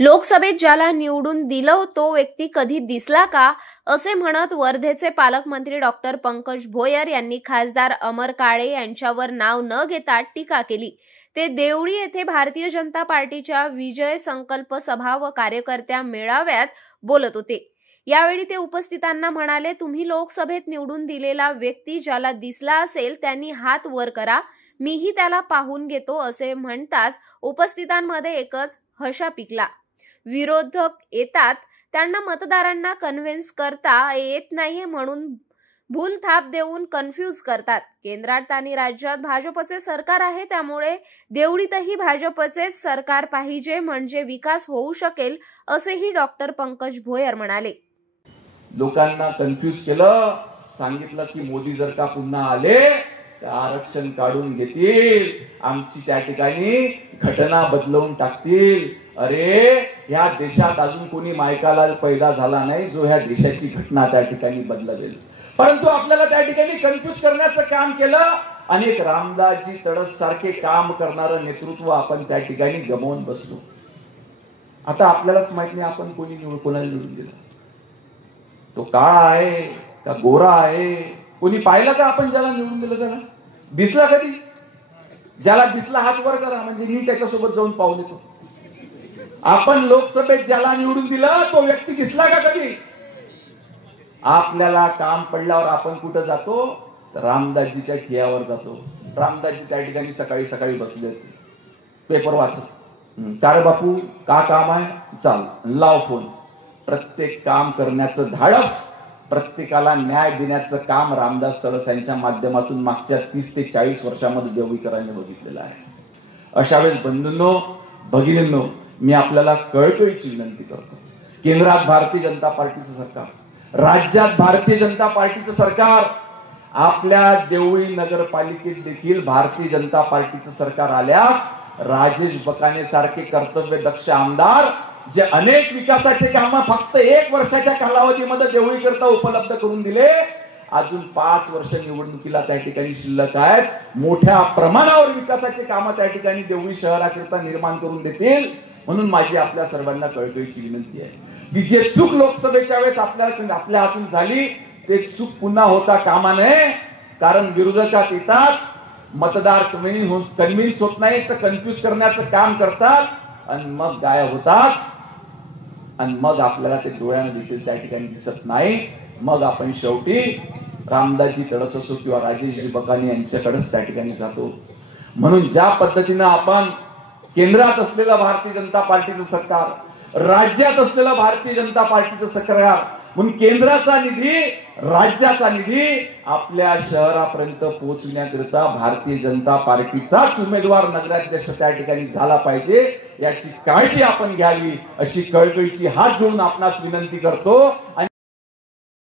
लोकसभेत ज्याला निवडून दिलं तो व्यक्ती कधी दिसला का, असे म्हणत वर्धेचे पालकमंत्री डॉक्टर पंकज भोयर यांनी खासदार अमर काळे यांच्यावर नाव न घेता टीका केली। ते देवळी येथे भारतीय जनता पार्टीच्या विजय संकल्प सभा व कार्यकर्त्या मेळाव्यात बोलत होते। यावेळी ते उपस्थितांना म्हणाले, तुम्ही लोकसभेत निवडून दिलेला व्यक्ती ज्याला दिसला असेल त्यांनी हात वर करा, मीही त्याला पाहून घेतो, असे म्हणताच उपस्थितांमध्ये एकच हशा पिकला। विरोधक येतात त्यांना मतदारांना कन्व्हिन्स करता येत नाही म्हणून भूल थाप देऊन कन्फ्यूज करतात। केंद्रात आणि राज्यात भाजपचे सरकार आहे, त्यामुळे देवळीतही भाजपचे सरकार पाहिजे म्हणजे विकास होऊ शकेल, असेही डॉक्टर पंकज भोयर म्हणाले। लोकांना कन्फ्यूज केलं, सांगितलं की मोदी जर का पुन्हा आले तर आरक्षण काढून घेतील, आमची त्या ठिकाणी घटना बदलवून टाकतील। अरे, या देशात अजून कोणी मायकाला पैदा झाला नाही जो ह्या देशाची घटना त्या ठिकाणी बदलवेल, परंतु आपल्याला त्या ठिकाणी कन्फ्यूज करण्याचं काम केलं आणि एक रामदासजी तडस सारखे काम करणारं नेतृत्व आपण त्या ठिकाणी गमावून बसलो। आता आपल्यालाच माहित नाही आपण कोणाला निवडून दिलं, तो काळा आहे का गोरा आहे, कोणी पाहिलं का आपण ज्याला निवडून दिलं त्याला दिसला कधी? ज्याला दिसला हात वर करा, म्हणजे मी त्याच्यासोबत जाऊन पाहून येतो। आपण लोकसभेत ज्याला निवडून दिलं तो व्यक्ती दिसला का कधी? आपल्याला काम पडल्यावर आपण कुठं जातो? रामदासजीच्या ठियावर जातो। रामदासजी त्या ठिकाणी सकाळी सकाळी बसले, पेपर वाचत, काय बापू का काम आहे, चाल लाव फोन। प्रत्येक काम करण्याचं धाडस, प्रत्येकाला न्याय देण्याचं काम रामदास तडस यांच्या माध्यमातून मागच्या 30 ते 40 वर्षामध्ये देवळीकरांनी बघितलेलं आहे। अशा वेळेस बंधूंनो, भगिनींनो, मी आपल्याला कळकळीची विनंती करतो, केंद्रात भारतीय जनता पार्टीचं सरकार, राज्यात भारतीय जनता पार्टीचं सरकार, आपल्या देवळी नगरपालिकेत देखील भारतीय जनता पार्टीचं सरकार आल्यास राजेश बकाने सारखे कर्तव्य दक्ष आमदार जे अनेक विकासाचे काम फक्त 1 वर्षाच्या कालावधीमध्ये देवळी करता उपलब्ध करून दिले, अजून 5 वर्ष निवडणुकीला त्या ठिकाणी शिल्लक आहेत, मोठ्या प्रमाणावर विकासाचे काम त्या ठिकाणी देवळी शहराकरता निर्माण करून देतील। म्हणून माझी आपल्या सर्वांना कळकळीची विनंती आहे की जे चूक लोकसभेच्या वेळेस आपल्या हातून झाली ते चूक पुन्हा होता कामा नये, कारण विरोधकात येतात, मतदार कन्व्हिन्स होत नाही तर कन्फ्यूज करण्याचं काम करतात आणि मग गायब होतात आणि मग आपल्याला ते डोळ्याने देखील त्या ठिकाणी दिसत नाही। मग आपण शेवटी रामदासजी तडस असो किंवा राजेशजी बकाने यांच्याकडेच त्या ठिकाणी जातो। म्हणून ज्या पद्धतीनं आपण केंद्रात असलेलं भारतीय जनता पार्टीचं सरकार, राज्यात असलेलं भारतीय जनता पार्टीचं सरकार, म्हणून केंद्राचा निधी, राज्याचा निधी आपल्या शहरापर्यंत पोहोचण्याकरिता भारतीय जनता पार्टीचाच उमेदवार नगराध्यक्ष त्या ठिकाणी झाला पाहिजे, याची काळजी आपण घ्यावी, अशी कळकळीची हात जोडून आपणास विनंती करतो। आणि